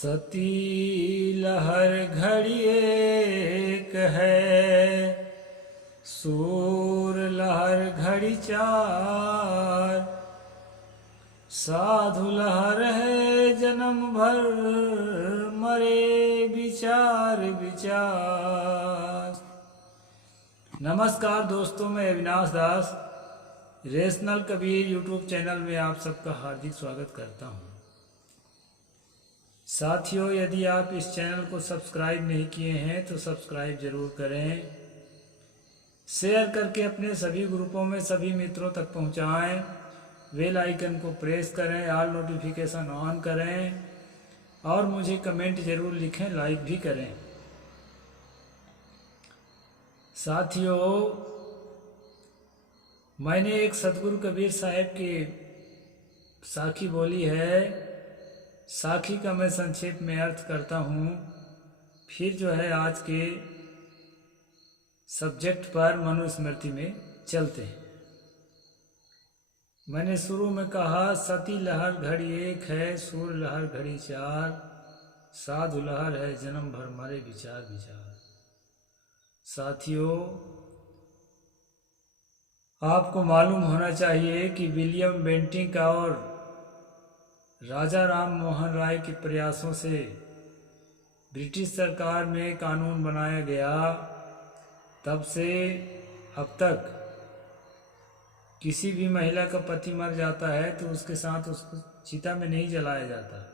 सती लहर घड़ी है, सूर लहर घड़ी चार। साधु लहर है जन्म भर, मरे विचार विचार। नमस्कार दोस्तों, मैं अविनाश दास रेशनल कबीर यूट्यूब चैनल में आप सबका हार्दिक स्वागत करता हूं। साथियों, यदि आप इस चैनल को सब्सक्राइब नहीं किए हैं तो सब्सक्राइब जरूर करें, शेयर करके अपने सभी ग्रुपों में सभी मित्रों तक पहुंचाएं, बेल आइकन को प्रेस करें, ऑल नोटिफिकेशन ऑन करें और मुझे कमेंट जरूर लिखें, लाइक भी करें। साथियों, मैंने एक सतगुरु कबीर साहब की साखी बोली है। साखी का मैं संक्षेप में अर्थ करता हूँ, फिर जो है आज के सब्जेक्ट पर मनुस्मृति में चलते हैं। मैंने शुरू में कहा, सती लहर घड़ी एक है, सूर लहर घड़ी चार। साधु लहर है जन्म भर, मरे विचार विचार। साथियों, आपको मालूम होना चाहिए कि विलियम बेंटिंक और राजा राम मोहन राय के प्रयासों से ब्रिटिश सरकार में कानून बनाया गया। तब से अब तक किसी भी महिला का पति मर जाता है तो उसके साथ उसको चिता में नहीं जलाया जाता।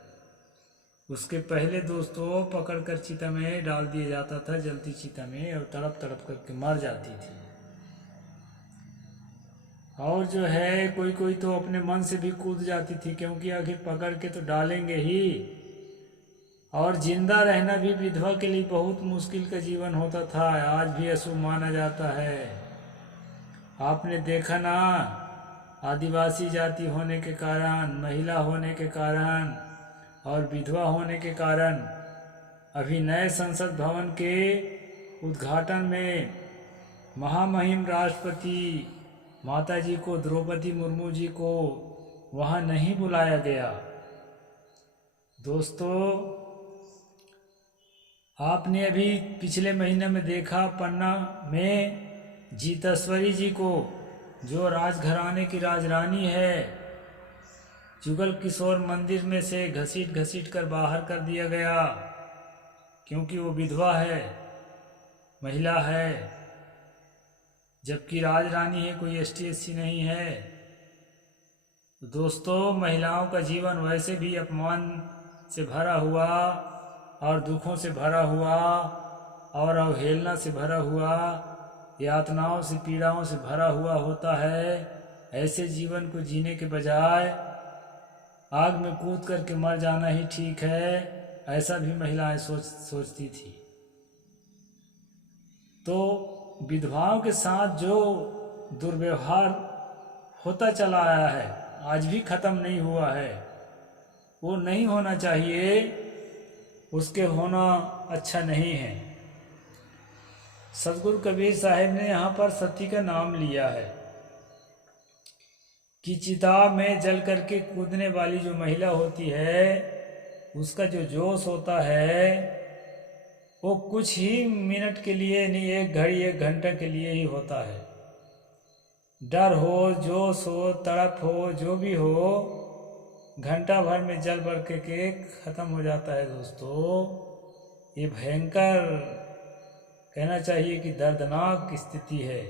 उसके पहले दोस्तों पकड़कर चिता में डाल दिया जाता था, जलती चिता में, और तड़प तड़प करके मर जाती थी। और जो है कोई कोई तो अपने मन से भी कूद जाती थी, क्योंकि आखिर पकड़ के तो डालेंगे ही। और जिंदा रहना भी विधवा के लिए बहुत मुश्किल का जीवन होता था। आज भी अशुभ माना जाता है। आपने देखा ना, आदिवासी जाति होने के कारण, महिला होने के कारण और विधवा होने के कारण अभी नए संसद भवन के उद्घाटन में महामहिम राष्ट्रपति माताजी को, द्रौपदी मुर्मू जी को वहाँ नहीं बुलाया गया। दोस्तों, आपने अभी पिछले महीने में देखा पन्ना में जीतेश्वरी जी को, जो राजघराने की राजरानी है, जुगल किशोर मंदिर में से घसीट घसीट कर बाहर कर दिया गया, क्योंकि वो विधवा है, महिला है, जबकि राजरानी है, कोई ST/SC नहीं है। दोस्तों, महिलाओं का जीवन वैसे भी अपमान से भरा हुआ और दुखों से भरा हुआ और अवहेलना से भरा हुआ, यातनाओं से, पीड़ाओं से भरा हुआ होता है। ऐसे जीवन को जीने के बजाय आग में कूद करके मर जाना ही ठीक है, ऐसा भी महिलाएं सोचती थी। तो विधवाओं के साथ जो दुर्व्यवहार होता चला आया है, आज भी खत्म नहीं हुआ है, वो नहीं होना चाहिए, उसके होना अच्छा नहीं है। सतगुरु कबीर साहब ने यहाँ पर सती का नाम लिया है कि चिता में जल करके कूदने वाली जो महिला होती है, उसका जो जोश होता है वो कुछ ही मिनट के लिए नहीं, एक घड़ी एक घंटा के लिए ही होता है। डर हो, जोश हो, तड़प हो, जो भी हो, घंटा भर में जल भर के खत्म हो जाता है। दोस्तों, ये भयंकर, कहना चाहिए कि दर्दनाक स्थिति है।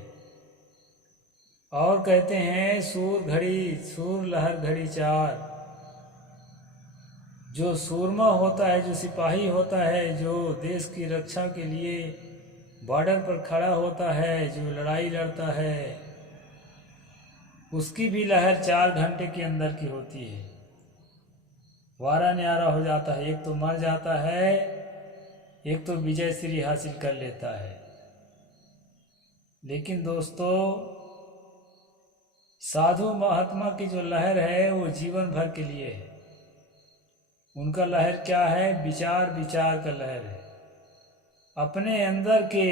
और कहते हैं, सूर लहर घड़ी चार। जो सूरमा होता है, जो सिपाही होता है, जो देश की रक्षा के लिए बॉर्डर पर खड़ा होता है, जो लड़ाई लड़ता है, उसकी भी लहर 4 घंटे के अंदर की होती है। वारा न्यारा हो जाता है, एक तो मर जाता है, एक तो विजय श्री हासिल कर लेता है। लेकिन दोस्तों, साधु महात्मा की जो लहर है वो जीवन भर के लिए है। उनका लहर क्या है? विचार विचार का लहर है। अपने अंदर के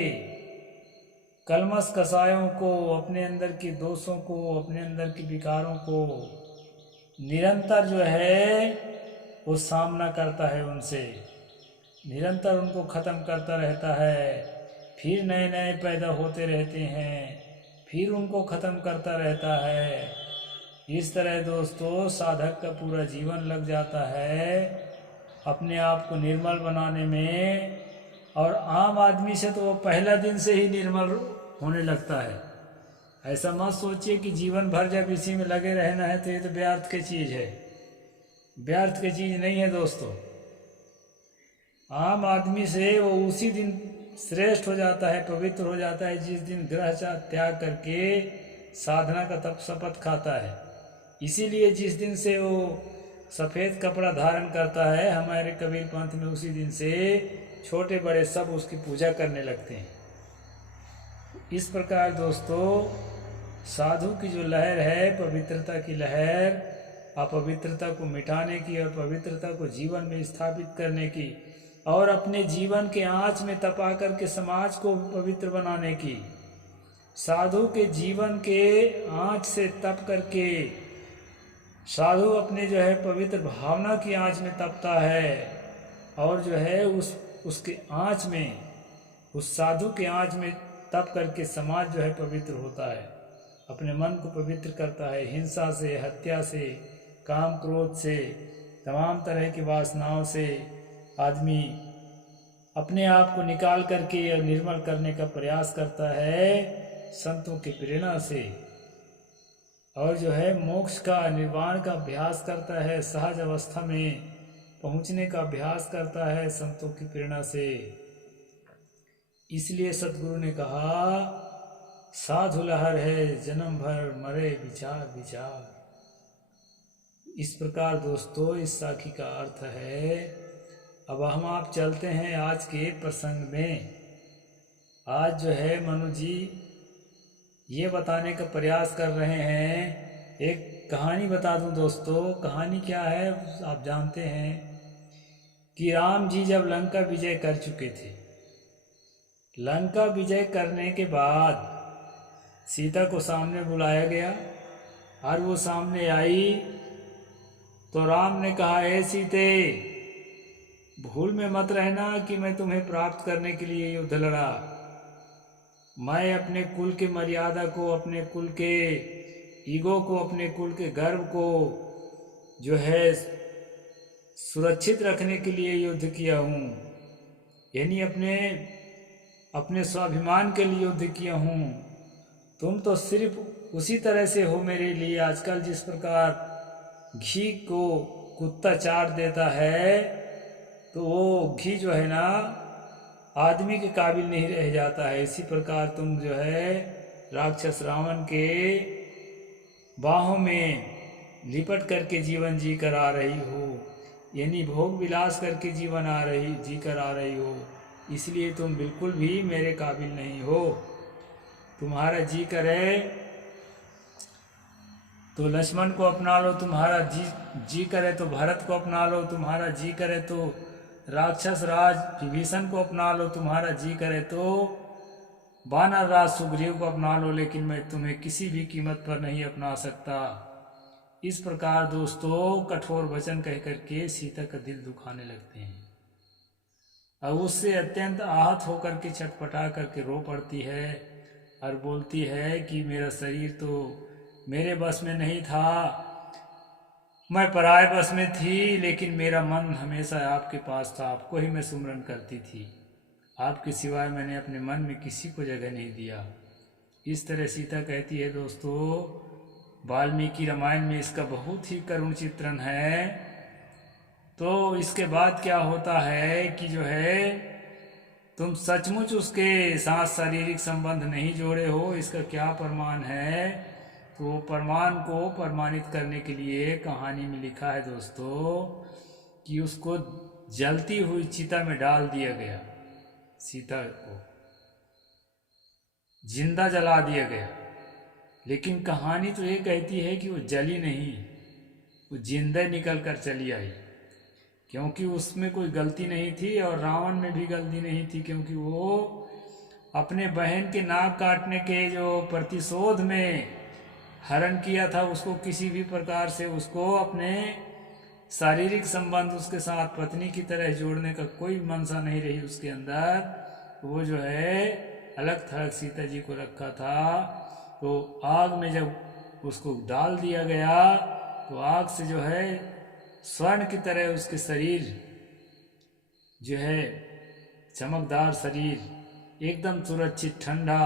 कलमश कसायों को, अपने अंदर के दोषों को, अपने अंदर के विकारों को निरंतर जो है वो सामना करता है उनसे, निरंतर उनको ख़त्म करता रहता है, फिर नए नए पैदा होते रहते हैं, फिर उनको ख़त्म करता रहता है। इस तरह दोस्तों साधक का पूरा जीवन लग जाता है अपने आप को निर्मल बनाने में। और आम आदमी से तो वो पहला दिन से ही निर्मल होने लगता है। ऐसा मत सोचिए कि जीवन भर जब इसी में लगे रहना है तो ये तो व्यर्थ की चीज़ है। व्यर्थ की चीज़ नहीं है दोस्तों। आम आदमी से वो उसी दिन श्रेष्ठ हो जाता है, पवित्र हो जाता है, जिस दिन ग्रह त्याग करके साधना का तप शपथ खाता है। इसीलिए जिस दिन से वो सफ़ेद कपड़ा धारण करता है हमारे कबीर पंथ में, उसी दिन से छोटे बड़े सब उसकी पूजा करने लगते हैं। इस प्रकार दोस्तों साधु की जो लहर है, पवित्रता की लहर, अपवित्रता को मिटाने की और पवित्रता को जीवन में स्थापित करने की और अपने जीवन के आँच में तपा करके समाज को पवित्र बनाने की। साधु के जीवन के आँच से तप करके साधु अपने जो है पवित्र भावना की आँच में तपता है और जो है उसके आँच में, उस साधु के आँच में तप करके समाज जो है पवित्र होता है, अपने मन को पवित्र करता है। हिंसा से, हत्या से, काम क्रोध से, तमाम तरह की वासनाओं से आदमी अपने आप को निकाल करके और निर्मल करने का प्रयास करता है संतों की प्रेरणा से, और जो है मोक्ष का, निर्वाण का अभ्यास करता है, सहज अवस्था में पहुँचने का अभ्यास करता है संतों की प्रेरणा से। इसलिए सद्गुरु ने कहा साधु लहर है जन्म भर मरे विचार विचार। इस प्रकार दोस्तों इस साखी का अर्थ है। अब हम आप चलते हैं आज के प्रसंग में। आज जो है मनु जी ये बताने का प्रयास कर रहे हैं, एक कहानी बता दूं दोस्तों। कहानी क्या है आप जानते हैं कि राम जी जब लंका विजय कर चुके थे, लंका विजय करने के बाद सीता को सामने बुलाया गया और वो सामने आई तो राम ने कहा, ए सीते भूल में मत रहना कि मैं तुम्हें प्राप्त करने के लिए युद्ध लड़ा। मैं अपने कुल के मर्यादा को, अपने कुल के ईगो को, अपने कुल के गर्व को जो है सुरक्षित रखने के लिए युद्ध किया हूँ, यानी अपने स्वाभिमान के लिए युद्ध किया हूँ। तुम तो सिर्फ उसी तरह से हो मेरे लिए। आजकल जिस प्रकार घी को कुत्ता चाट देता है तो वो घी जो है ना आदमी के काबिल नहीं रह जाता है, इसी प्रकार तुम जो है राक्षस रावण के बाहों में लिपट करके जीवन जी कर आ रही हो, यानी भोग विलास करके जीवन जी कर आ रही हो। इसलिए तुम बिल्कुल भी मेरे काबिल नहीं हो। तुम्हारा जी करे तो लक्ष्मण को अपना लो, तुम्हारा जी करे तो भरत को अपना लो, तुम्हारा जी करे तो राक्षस राज विभीषण को अपना लो, तुम्हारा जी करे तो वानर राज सुग्रीव को अपना लो, लेकिन मैं तुम्हें किसी भी कीमत पर नहीं अपना सकता। इस प्रकार दोस्तों कठोर वचन कह करके सीता का दिल दुखाने लगते हैं। अब उससे अत्यंत आहत होकर के छटपटा करके रो पड़ती है और बोलती है कि मेरा शरीर तो मेरे बस में नहीं था, मैं पराये बस में थी, लेकिन मेरा मन हमेशा आपके पास था, आपको ही मैं सुमरन करती थी, आपके सिवाय मैंने अपने मन में किसी को जगह नहीं दिया। इस तरह सीता कहती है दोस्तों। वाल्मीकि रामायण में इसका बहुत ही करुण चित्रण है। तो इसके बाद क्या होता है कि जो है तुम सचमुच उसके साथ शारीरिक संबंध नहीं जोड़े हो, इसका क्या प्रमाण है? तो प्रमाण को प्रमाणित करने के लिए कहानी में लिखा है दोस्तों कि उसको जलती हुई चिता में डाल दिया गया, सीता को जिंदा जला दिया गया। लेकिन कहानी तो ये कहती है कि वो जली नहीं, वो जिंदा निकल कर चली आई, क्योंकि उसमें कोई गलती नहीं थी और रावण में भी गलती नहीं थी, क्योंकि वो अपने बहन के नाक काटने के जो प्रतिशोध में हरण किया था, उसको किसी भी प्रकार से उसको अपने शारीरिक संबंध उसके साथ पत्नी की तरह जोड़ने का कोई मंशा नहीं रही उसके अंदर, तो वो जो है अलग थलग सीता जी को रखा था। तो आग में जब उसको डाल दिया गया तो आग से जो है स्वर्ण की तरह उसके शरीर जो है, चमकदार शरीर, एकदम सुरक्षित ठंडा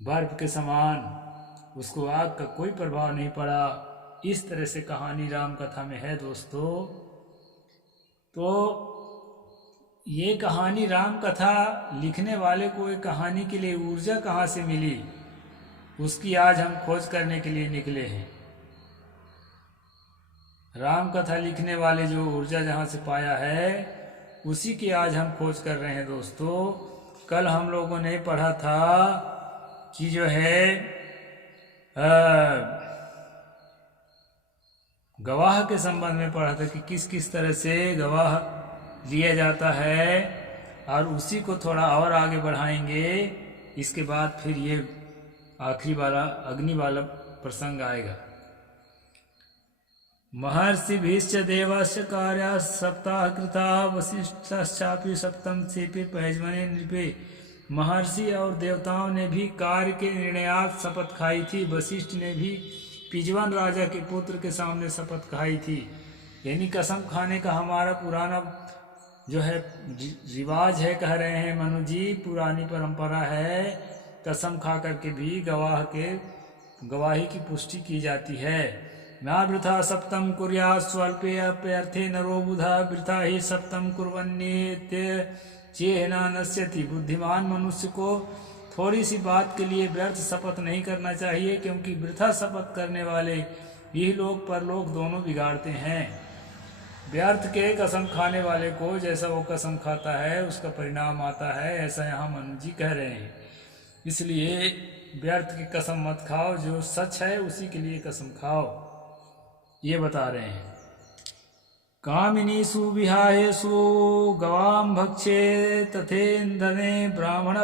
बर्फ के समान, उसको आग का कोई प्रभाव नहीं पड़ा। इस तरह से कहानी राम कथा में है दोस्तों। तो ये कहानी राम कथा लिखने वाले को एक कहानी के लिए ऊर्जा कहाँ से मिली, उसकी आज हम खोज करने के लिए निकले हैं। राम कथा लिखने वाले जो ऊर्जा जहाँ से पाया है उसी की आज हम खोज कर रहे हैं दोस्तों। कल हम लोगों ने पढ़ा था कि जो है गवाह के संबंध में पढ़ा था कि किस किस तरह से गवाह लिया जाता है, और उसी को थोड़ा और आगे बढ़ाएंगे। इसके बाद फिर ये आखिरी वाला अग्नि वाला प्रसंग आएगा। महर्षि भीष्च देवस्य कार्या सप्ताह कृता वशिष्ठापि सप्तम सेपे पैजमने नृपे। महर्षि और देवताओं ने भी कार्य के निर्णयात शपथ खाई थी। वशिष्ठ ने भी पिजवन राजा के पुत्र के सामने शपथ खाई थी। यानी कसम खाने का हमारा पुराना जो है रिवाज है, कह रहे हैं मनु जी, पुरानी परंपरा है। कसम खा करके भी गवाही की पुष्टि की जाती है। ना वृथा सप्तम कुर्या स्वल्पे अप्यर्थे नरो बुधा वृथा ही सप्तम कुर्वन्येत्य चेहना नश्यति। बुद्धिमान मनुष्य को थोड़ी सी बात के लिए व्यर्थ शपथ नहीं करना चाहिए, क्योंकि वृथा शपथ करने वाले यही लोग परलोक दोनों बिगाड़ते हैं। व्यर्थ के कसम खाने वाले को जैसा वो कसम खाता है उसका परिणाम आता है, ऐसा यहाँ मनु जी कह रहे हैं। इसलिए व्यर्थ की कसम मत खाओ, जो सच है उसी के लिए कसम खाओ, ये बता रहे हैं। कामिनीषु विहायेषु गवां भक्षे तथेन्दने ब्राह्मण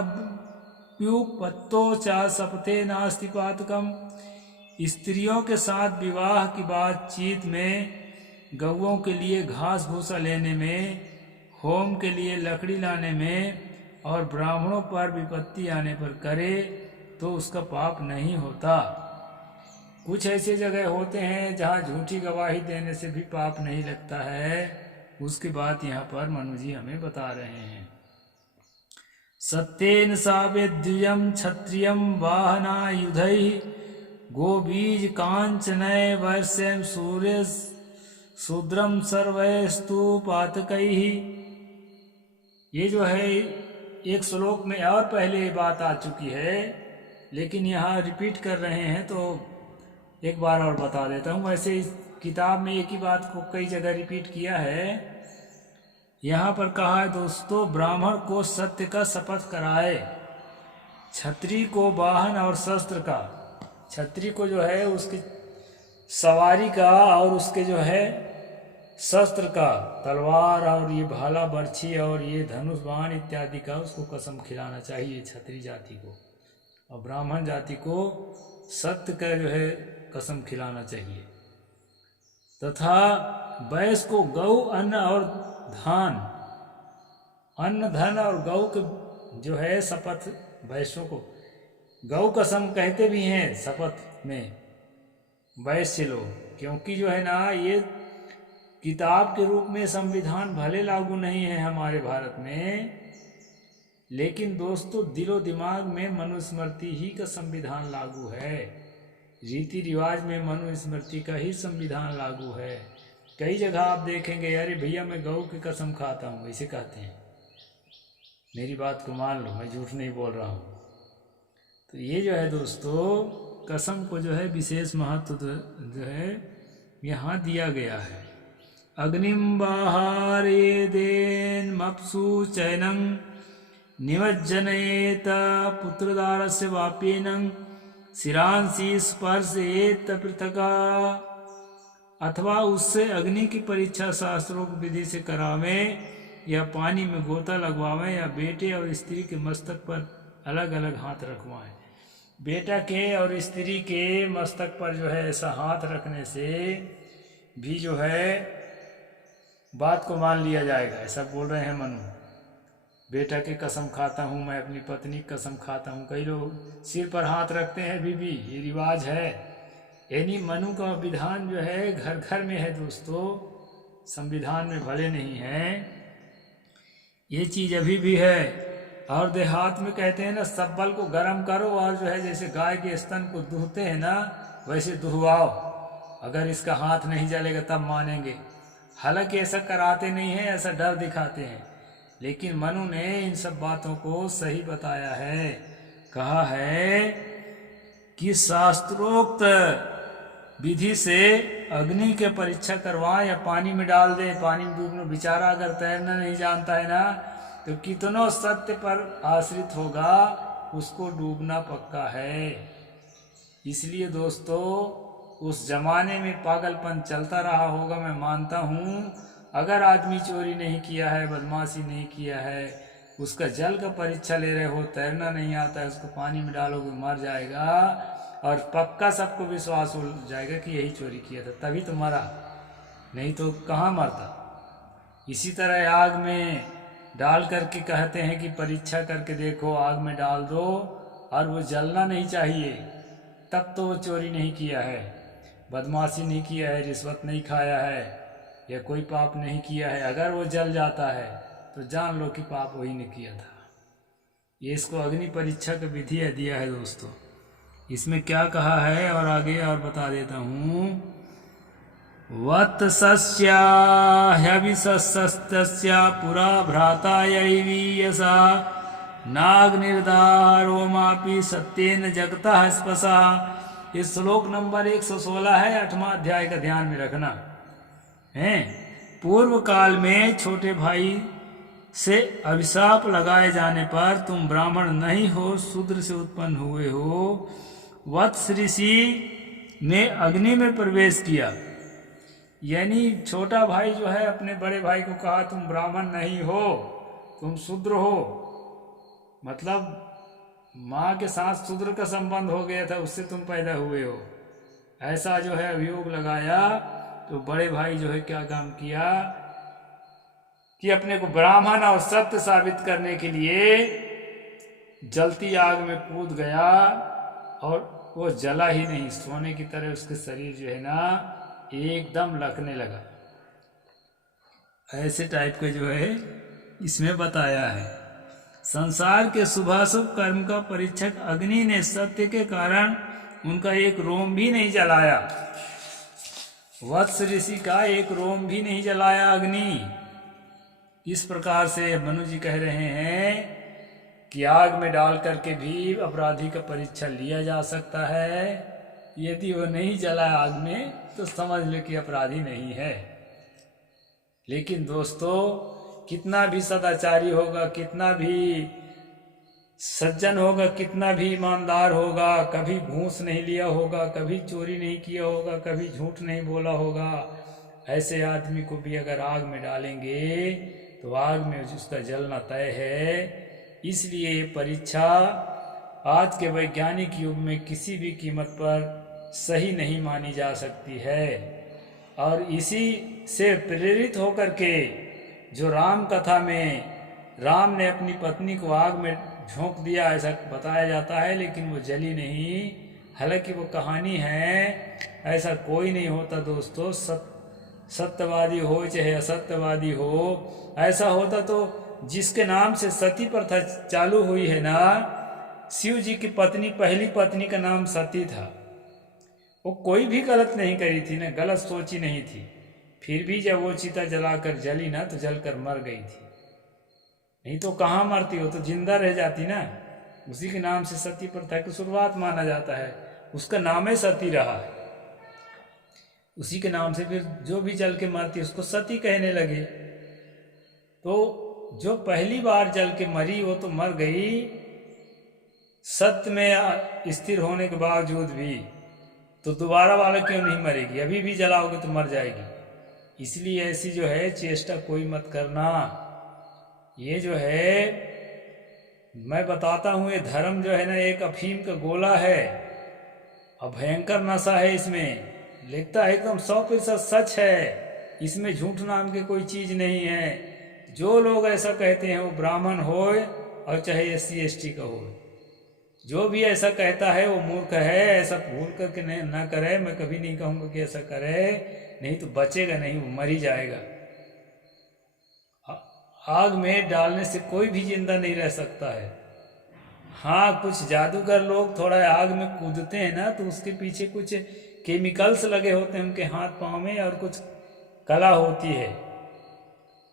व्युपत्तो च शपथे नास्ति पातकम। स्त्रियों के साथ विवाह की बातचीत में, गौओं के लिए घास भूसा लेने में, होम के लिए लकड़ी लाने में और ब्राह्मणों पर विपत्ति आने पर करे तो उसका पाप नहीं होता। कुछ ऐसे जगह होते हैं जहाँ झूठी गवाही देने से भी पाप नहीं लगता है, उसकी बात यहाँ पर मनु जी हमें बता रहे हैं। सत्येन सावेद्युयम क्षत्रियम वाहनायुधै गोबीज कांचनय वर्षम सूर्य शूद्रम सर्वस्तु पातकैः। ये जो है एक श्लोक में और पहले ये बात आ चुकी है, लेकिन यहाँ रिपीट कर रहे हैं तो एक बार और बता देता हूँ। वैसे इस किताब में एक ही बात को कई जगह रिपीट किया है। यहाँ पर कहा है दोस्तों, ब्राह्मण को सत्य का शपथ कराए, क्षत्रिय को वाहन और शस्त्र का, क्षत्रिय को जो है उसकी सवारी का और उसके जो है शस्त्र का, तलवार और ये भाला बर्छी और ये धनुष बाण इत्यादि का उसको कसम खिलाना चाहिए क्षत्रिय जाति को, और ब्राह्मण जाति को सत्य का जो है कसम खिलाना चाहिए। तथा वैश्य को गौ अन्न और धान, अन्न धन और गौ के जो है शपथ, वैश्यों को गौ कसम कहते भी हैं शपथ में वैश्य लोग, क्योंकि जो है ना ये किताब के रूप में संविधान भले लागू नहीं है हमारे भारत में, लेकिन दोस्तों दिलो दिमाग में मनुस्मृति ही का संविधान लागू है। रीति रिवाज में मनुस्मृति का ही संविधान लागू है। कई जगह आप देखेंगे, अरे भैया मैं गौ की कसम खाता हूँ, ऐसे कहते हैं, मेरी बात को मान लो, मैं झूठ नहीं बोल रहा हूँ। तो ये जो है दोस्तों कसम को जो है विशेष महत्व जो है यहाँ दिया गया है। अग्निम बाहारे देन मप्सु चैनं निमज्जनयेत पुत्रदारस्य वाप्येनं शिरांसि स्पर्शयेत पृथका। अथवा उससे अग्नि की परीक्षा शास्त्रोक्त विधि से करावें, या पानी में गोता लगवावें, या बेटे और स्त्री के मस्तक पर अलग अलग हाथ रखवाएं। बेटा के और स्त्री के मस्तक पर जो है ऐसा हाथ रखने से भी जो है बात को मान लिया जाएगा, ऐसा बोल रहे हैं मनु। बेटा की कसम खाता हूँ, मैं अपनी पत्नी की कसम खाता हूँ। कई लोग सिर पर हाथ रखते हैं अभी भी, ये रिवाज है। यानी मनु का विधान जो है घर घर में है दोस्तों, संविधान में भले नहीं है, ये चीज़ अभी भी है। और देहात में कहते हैं ना, सब्बल को गर्म करो और जो है जैसे गाय के स्तन को दुहते हैं ना, वैसे दुहवाओ। अगर इसका हाथ नहीं जलेगा तब मानेंगे। हालांकि ऐसा कराते नहीं हैं, ऐसा डर दिखाते हैं, लेकिन मनु ने इन सब बातों को सही बताया है। कहा है कि शास्त्रोक्त विधि से अग्नि के परीक्षा करवाएं या पानी में डाल दे। पानी में डूबना, बेचारा अगर तैरना नहीं जानता है ना, तो कितनों सत्य पर आश्रित होगा, उसको डूबना पक्का है। इसलिए दोस्तों उस जमाने में पागलपन चलता रहा होगा, मैं मानता हूँ। अगर आदमी चोरी नहीं किया है, बदमाशी नहीं किया है, उसका जल का परीक्षा ले रहे हो, तैरना नहीं आता है, उसको पानी में डालोगे मर जाएगा, और पक्का सबको विश्वास हो जाएगा कि यही चोरी किया था, तभी तो मरा, नहीं तो कहाँ मरता। इसी तरह आग में डाल करके कहते हैं कि परीक्षा करके देखो, आग में डाल दो और वो जलना नहीं चाहिए, तब तो वो चोरी नहीं किया है, बदमाशी नहीं किया है, रिश्वत नहीं खाया है, या कोई पाप नहीं किया है। अगर वो जल जाता है तो जान लो कि पाप वही ने किया था। ये इसको अग्नि परीक्षा का विधि दिया है दोस्तों। इसमें क्या कहा है और आगे और बता देता हूँ। वत्सस्याह्यविशस्तस्या पुरा भ्राता यैवीयसा नाग निर्धारोमापि सत्येन जगता स्पसा। इस श्लोक नंबर 116 है, 8वां अध्याय का ध्यान में रखना है। पूर्व काल में छोटे भाई से अभिशाप लगाए जाने पर तुम ब्राह्मण नहीं हो, शूद्र से उत्पन्न हुए हो। वत्स ऋषि ने अग्नि में प्रवेश किया, यानी छोटा भाई जो है अपने बड़े भाई को कहा तुम ब्राह्मण नहीं हो, तुम शूद्र हो। मतलब माँ के साथ शूद्र का संबंध हो गया था, उससे तुम पैदा हुए हो, ऐसा जो है अभियोग लगाया। तो बड़े भाई जो है क्या काम किया कि अपने को ब्राह्मण और सत्य साबित करने के लिए जलती आग में कूद गया, और वो जला ही नहीं, सोने की तरह उसके शरीर जो है ना एकदम लखने लगा। ऐसे टाइप के जो है इसमें बताया है। संसार के शुभाशुभ कर्म का परीक्षक अग्नि ने सत्य के कारण उनका एक रोम भी नहीं जलाया। वत्स ऋषि का एक रोम भी नहीं जलाया अग्नि। इस प्रकार से मनु जी कह रहे हैं कि आग में डाल करके भी अपराधी का परीक्षा लिया जा सकता है। यदि वो नहीं जला आग में तो समझ लो कि अपराधी नहीं है। लेकिन दोस्तों कितना भी सदाचारी होगा, कितना भी सज्जन होगा, कितना भी ईमानदार होगा, कभी घूस नहीं लिया होगा, कभी चोरी नहीं किया होगा, कभी झूठ नहीं बोला होगा, ऐसे आदमी को भी अगर आग में डालेंगे तो आग में उसका जलना तय है। इसलिए ये परीक्षा आज के वैज्ञानिक युग में किसी भी कीमत पर सही नहीं मानी जा सकती है। और इसी से प्रेरित होकर के जो राम कथा में राम ने अपनी पत्नी को आग में झोंक दिया, ऐसा बताया जाता है, लेकिन वो जली नहीं। हालांकि वो कहानी है, ऐसा कोई नहीं होता दोस्तों। सत्यवादी हो चाहे असत्यवादी हो, ऐसा होता तो जिसके नाम से सती प्रथा चालू हुई है ना, शिव जी की पत्नी, पहली पत्नी का नाम सती था। वो कोई भी गलत नहीं करी थी ना, गलत सोची नहीं थी, फिर भी जब वो चिता जलाकर जली ना तो जलकर मर गई थी। नहीं तो कहाँ मरती, हो तो जिंदा रह जाती ना। उसी के नाम से सती प्रथा की शुरुआत माना जाता है, उसका नाम ही सती रहा है। उसी के नाम से फिर जो भी जल के मरती उसको सती कहने लगे। तो जो पहली बार जल के मरी वो तो मर गई, सत्य में स्थिर होने के बावजूद भी, तो दोबारा वाला क्यों नहीं मरेगी? अभी भी जलाओगे तो मर जाएगी। इसलिए ऐसी जो है चेष्टा कोई मत करना। ये जो है मैं बताता हूँ, ये धर्म जो है ना एक अफीम का गोला है, और भयंकर नशा है इसमें। लिखता है एकदम 100% सच है, इसमें झूठ नाम की कोई चीज नहीं है। जो लोग ऐसा कहते हैं वो ब्राह्मण होए और चाहे SC ST का हो, जो भी ऐसा कहता है वो मूर्ख है। ऐसा भूल करके नहीं ना करे, मैं कभी नहीं कहूँगा कि ऐसा करे, नहीं तो बचेगा नहीं, वो मर ही जाएगा। आग में डालने से कोई भी जिंदा नहीं रह सकता है। हाँ, कुछ जादूगर लोग थोड़ा आग में कूदते हैं ना, तो उसके पीछे कुछ केमिकल्स लगे होते हैं उनके हाथ पाँव में, और कुछ कला होती है,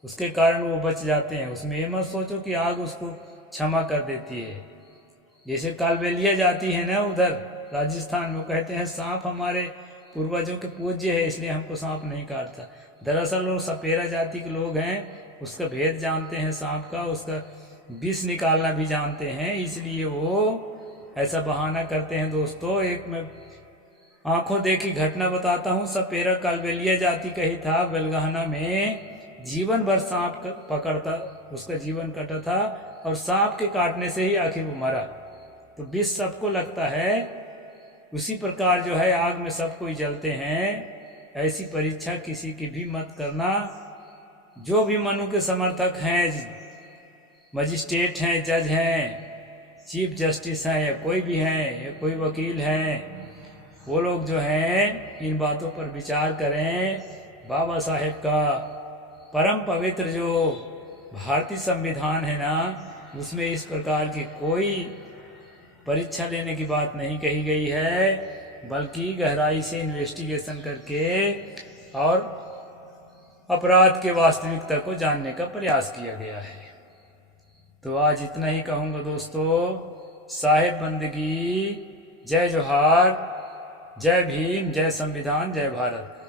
उसके कारण वो बच जाते हैं। उसमें ये मत सोचो कि आग उसको क्षमा कर देती है। जैसे कालबेलिया जाती है ना उधर राजस्थान में, वो कहते हैं सांप हमारे पूर्वजों के पूज्य है, इसलिए हमको सांप नहीं काटता। दरअसल वो सपेरा जाति के लोग हैं, उसका भेद जानते हैं सांप का, उसका विष निकालना भी जानते हैं, इसलिए वो ऐसा बहाना करते हैं। दोस्तों, एक मैं आंखों देखी घटना बताता हूँ। सपेरा कालबेलिया जाति का ही था, बेलगाना में जीवन भर सांप पकड़ता, उसका जीवन कटा था, और सांप के काटने से ही आखिर वो मरा। तो विष सबको लगता है, उसी प्रकार जो है आग में सब कोई जलते हैं। ऐसी परीक्षा किसी की भी मत करना। जो भी मनु के समर्थक हैं, मजिस्ट्रेट हैं, जज हैं, चीफ जस्टिस हैं, या कोई भी हैं, या कोई वकील हैं, वो लोग जो हैं इन बातों पर विचार करें। बाबा साहेब का परम पवित्र जो भारतीय संविधान है ना, उसमें इस प्रकार की कोई परीक्षा लेने की बात नहीं कही गई है, बल्कि गहराई से इन्वेस्टिगेशन करके और अपराध के वास्तविकता को जानने का प्रयास किया गया है। तो आज इतना ही कहूँगा दोस्तों। साहेब बंदगी, जय जोहार, जय भीम, जय संविधान, जय भारत।